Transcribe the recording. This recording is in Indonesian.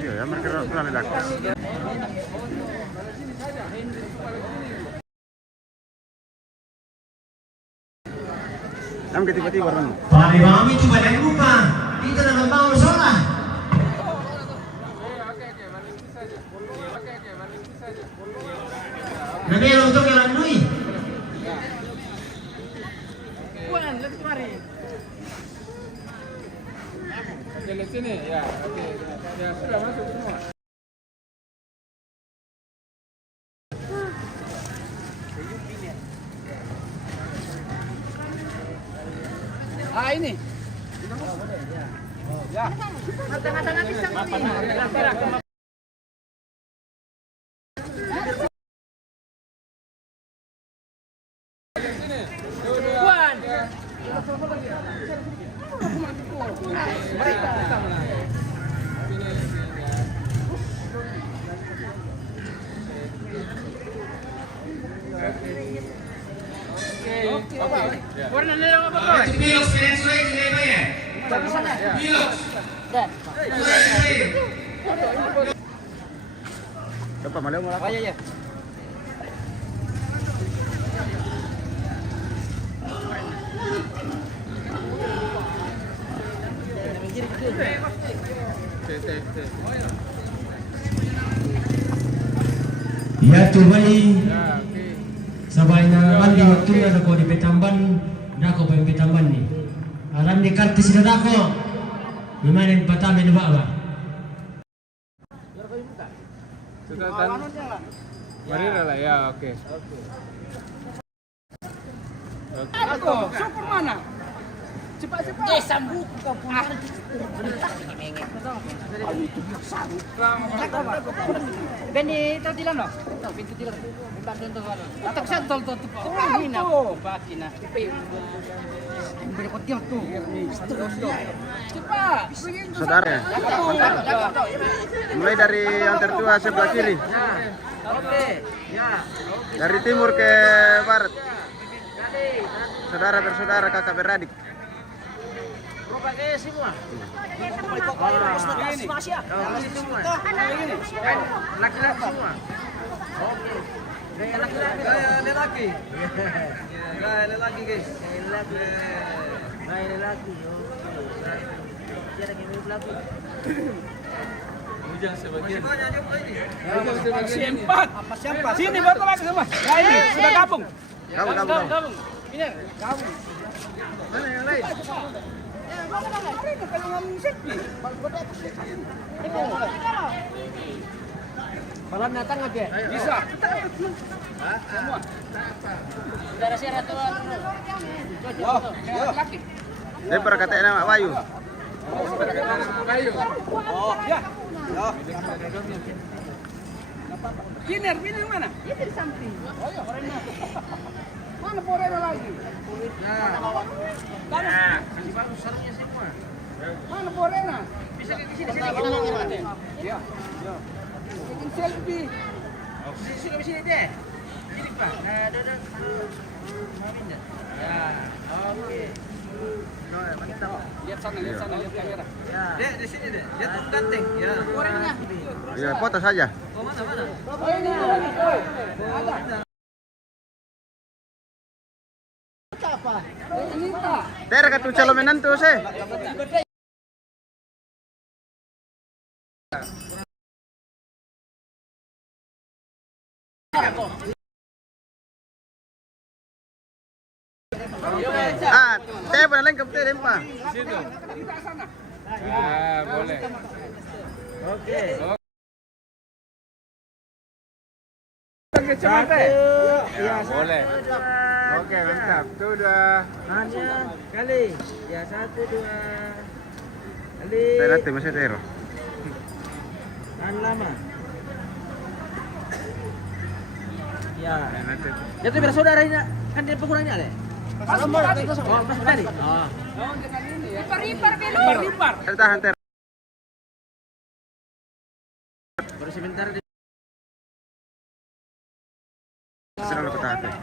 Iya ya, mereka pernah dilakukan. Am que tiba-tiba orang. Pare mami tu balik lupa. Kita nak membangun sholat. Nanti yang untuk yang landui. Puan, let's mari. Oke, lihat sini ya. Oke. Ya, sudah masuk semua. Ah, ini. Ya. Tengah-tengah pisang ini. Puan. Warna merah apa kau? Itu pilot Venezuela ini apa ya? Pilot. Coba malu malah. Oh iya. Ya tu balik. Sabay na mandi waktu na ako di Petamban, dako pa yung Petamban ni. Alam ni kartis na dako. Lumayan patami na ba? Sudah mari lah ya, oke. Oke. Super mana? Cepat-cepat. Sambung kau punya. Beni tertilan no? Pintu tilan. Tak sentol tu. Ini apa? Bakina. Berkotiam tu. Cepat. Saudara. Mulai dari yang tertua sebelah kiri. Oke. Ya. Dari timur ke barat. Saudara bersaudara, kakak beradik. Pakai semua. Ini semua. Laki-laki semua. Oke. Gaya laki-laki. Gaya lelaki. Gaya lelaki guys. Gaya lelaki. Jadi kayak lelaki. Hujan sebagian. Hujan sebagian. Apa siapa? Sini baru pakai semua. Ya ini sudah gabung. Gabung. Ini gabung. Mana yang lain? Malam datang aja. Bisa. Semua. Darah siaran tuh. Dia pernah katain nama Bayu. Bayu. Oh, ya. Kiner mana? Itu di samping. Oh ya, Porena. Mana Porena lagi? Nah, kasih bagus sarungnya semua. Mana Porena? Bisa di sini. Ya. Bikin selfie. Sudah di sini deh. Sini Pak. Ada. Mamin dah. Ya. Oke. Lihat sana, lihat kamera. Ya. Dek, di sini deh. Lihat tuh ganteng. Ya. Porena. Ya, foto saja. Oh, mana? Oh, ini. Ada. Apa? Ini Pak. Tera katu calon menantu se. Teh pernah lengkap teh dempa. Situ. Ah, boleh. Oke. Satu. Ya, boleh. Oke, mantap. Itu udah. Hanya kali. Ya, 1, 2 kali. Tera teh masih tero. Tahan lama. Ya. Itu biar saudara ini kan dia penggunanya le. Oh, pas tadi. Oh. Ripar belum. Tahan tera. Baru sebentar. Serang lo tahan teh.